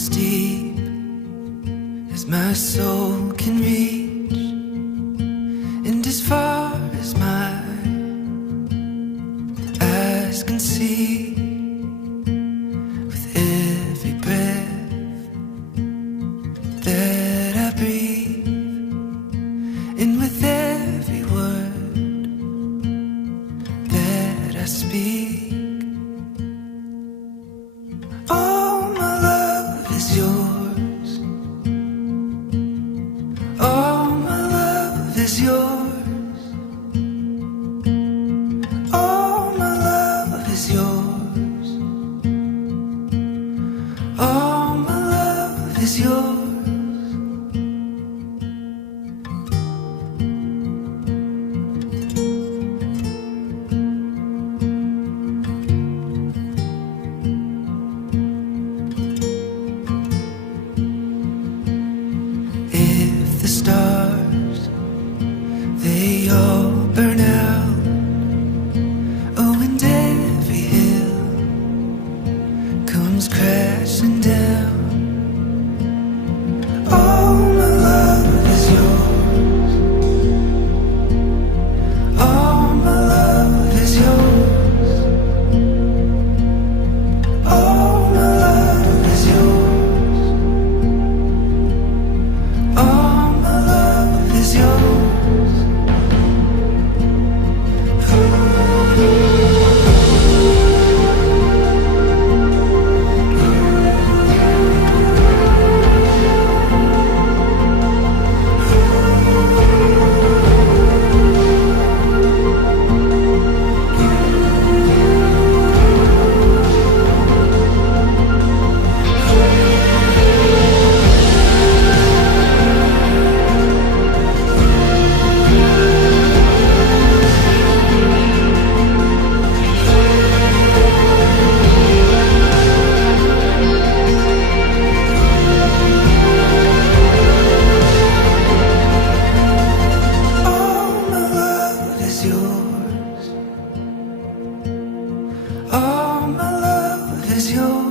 as deep as my soul can reach, and as far as my eyes can see. With every breath that I breathe, and with every word that I speak, all my love is yours. All my love is yours. All my love is yours. All my love is yours. If the stars, they all burn out, oh, and every hill comes crashing down, all my love is yours. All my love is yours. All my love is yours. All my love is yours. All my love is yours.